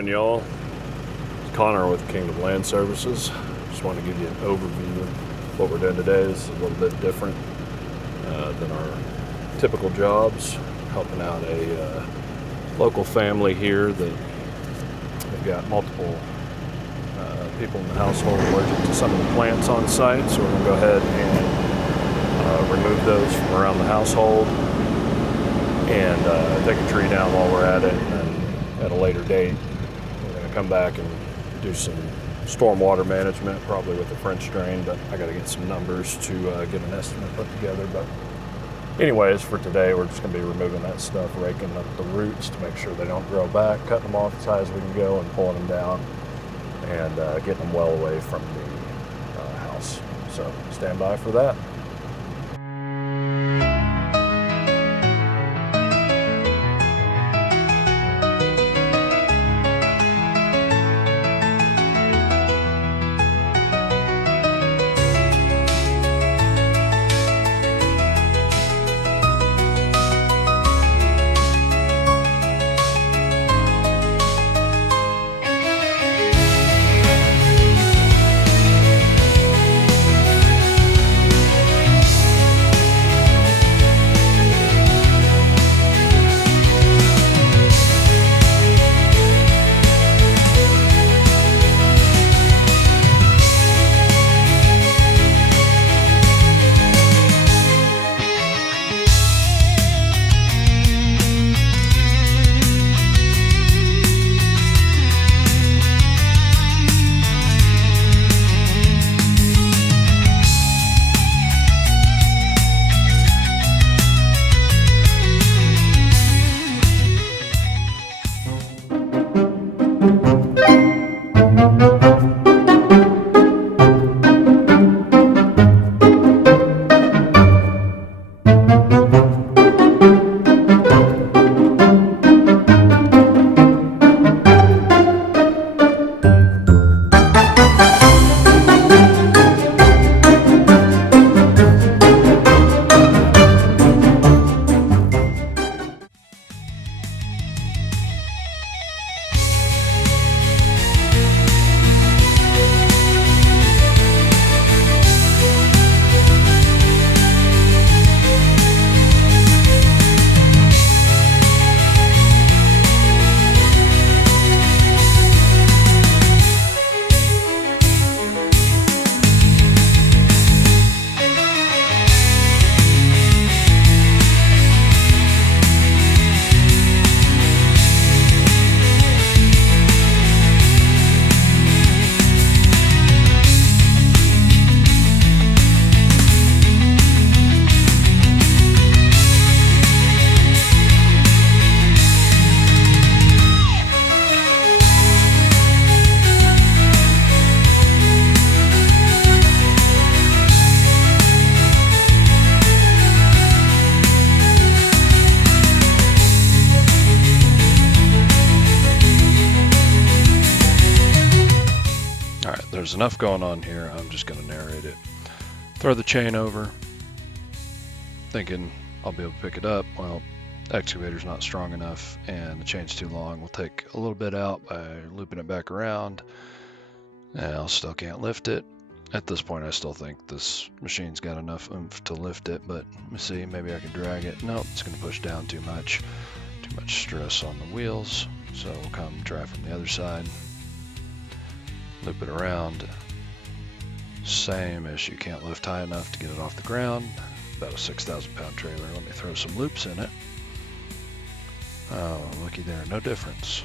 Morning, y'all. It's Connor with Kingdom Land Services. Just want to give you an overview of what we're doing today. This is a little bit different than our typical jobs. Helping out a local family here that they've got multiple people in the household allergic to some of the plants on site. So we're going to go ahead and remove those from around the household and take a tree down while we're at it. And then at a later date, we're going to come back and do some stormwater management, probably with a French drain, but I got to get some numbers to get an estimate put together. But anyways, for today, we're just going to be removing that stuff, raking up the roots to make sure they don't grow back, cutting them off as high as we can go and pulling them down and getting them well away from the house. So stand by for that. There's enough going on here. I'm just going to narrate it. Throw the chain over, thinking I'll be able to pick it up. Well, the excavator's not strong enough and the chain's too long. We'll take a little bit out by looping it back around. And I still can't lift it. At this point, I still think this machine's got enough oomph to lift it, but let me see, maybe I can drag it. Nope, it's going to push down too much stress on the wheels. So we'll come try from the other side. Loop it around. Same issue, can't lift high enough to get it off the ground. About a 6,000 pound trailer. Let me throw some loops in it. Oh, looky there, no difference.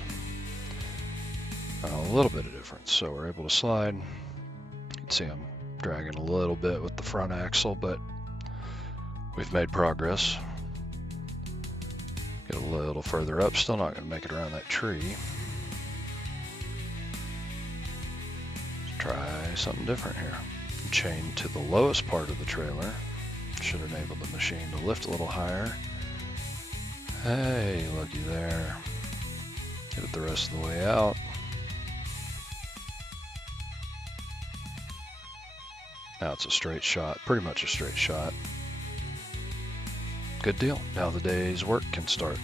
A little bit of difference. So we're able to slide. You can see I'm dragging a little bit with the front axle, but we've made progress. Get a little further up, still not going to make it around that tree. Try something different here. Chain to the lowest part of the trailer. Should enable the machine to lift a little higher. Hey, looky there. Get it the rest of the way out. Now it's a straight shot, pretty much a straight shot. Good deal. Now the day's work can start.